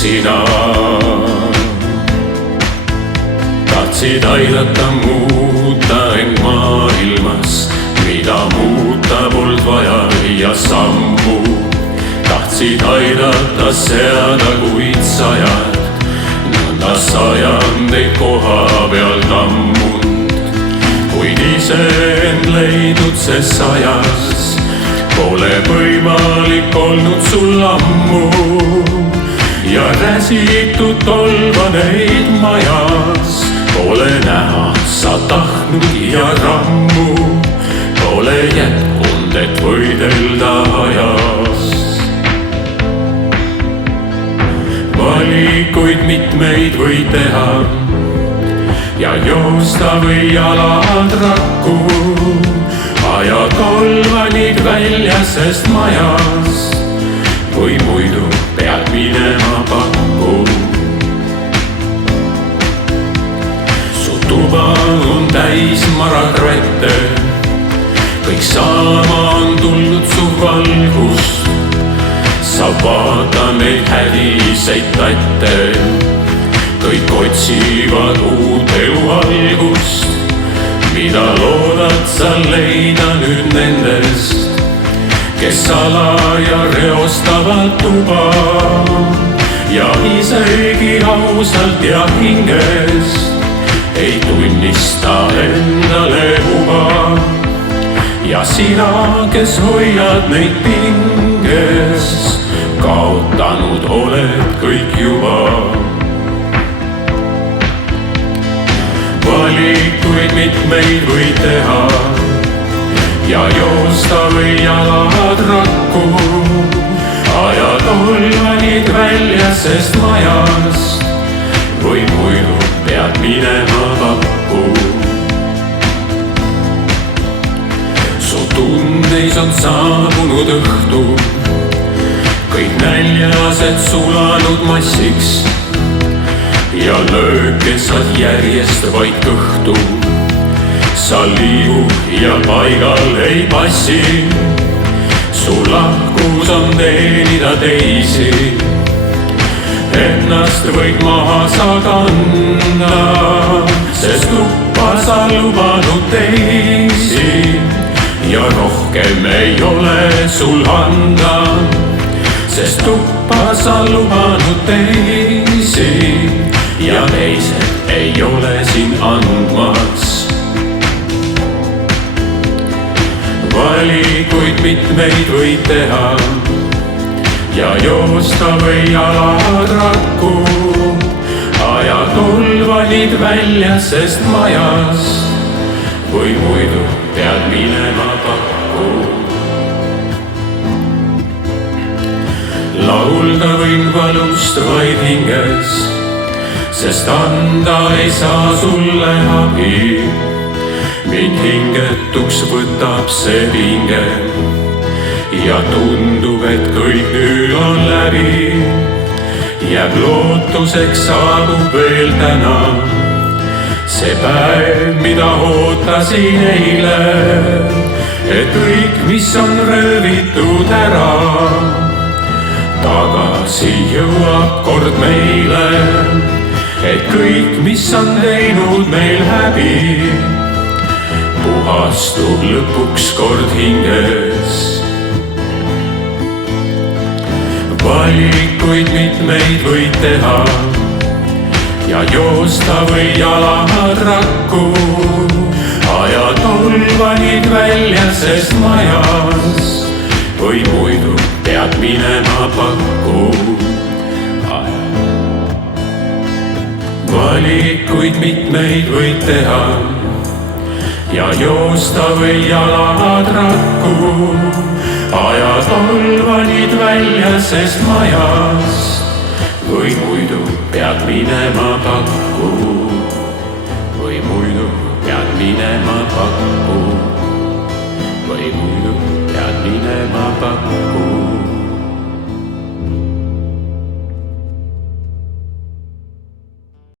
sina tahtsid aidata muuta end maailmas, mida muuta polnud vaja ja sammu. Tahtsid aidata seada kuid sajad, nõnda sajandeid koha peal tammunud, kuid ise end leidnud see sajas. Pole võimalik olnud sul ammu ja räsitud tolvaneid majas. Pole näha, sa tahtnud ja rammu, pole jätkund, et võidelda ajas. Valikuid mitmeid võid teha ja joosta või jalad rakku. Ajad kolvanid väljasest majast või muidu pead minema pakku. Su tuba on täis marakratte, kõik saama on tulnud su valgust. Sa vaata neid hädiseid tatte, kõik otsivad uut elu algust. Mida loodad sa leida nüüd nendest, kes salaja reostavad tuba ja isegi ausalt ja hingest ei tunnista endale huva. Ja sina, kes hoiad neid pinges, kaotanud oled kõik juba. Valikuid mitmeid võid teha ja joosta või jalad rakku. Ajad olvanid väljasest majast või muidu pead minema pakku. Su tundeis on saabunud õhtu, kõik näljased sulanud massiks ja lööke saad järjest vaid kõhtu. Sa liigub ja paigal ei passi, su lahkus on teenida teisi. Ennast võid maha sa kanda, sest tuppa sa lubanud teisi ja rohkem ei ole sul anda, sest tuppa sa lubanud teisi ja teised ei ole siin andmas. Valikuid mitmeid võid teha ja joosta või jalad rakku. Ajad olvanid väljasest majast või muidu pead minema pakku. Laulda võin valust vaid hinges, sest anda ei saa sulle abi. Mind hingetuks võtab see pinge ja tundub, et kõik nüüd on läbi. Jääb lootuseks saabub veel täna see päev, mida ootasin eile, et kõik, mis on röövitud ära, tagasi jõuab kord meile. Et kõik, mis on teinud meil häbi, puhastub lõpuks kord hinges. Valikuid mitmeid võid teha ja joosta või jalad rakku. Ajad olvanid väljasest majast või muidu pead minema pakku. Valikuid mitmeid võid teha ja joosta või jalad rakku. Ajad olvanid väljasest majast või muidu pead minema pakku. Või muidu pead minema pakku. Või muidu pead minema pakku.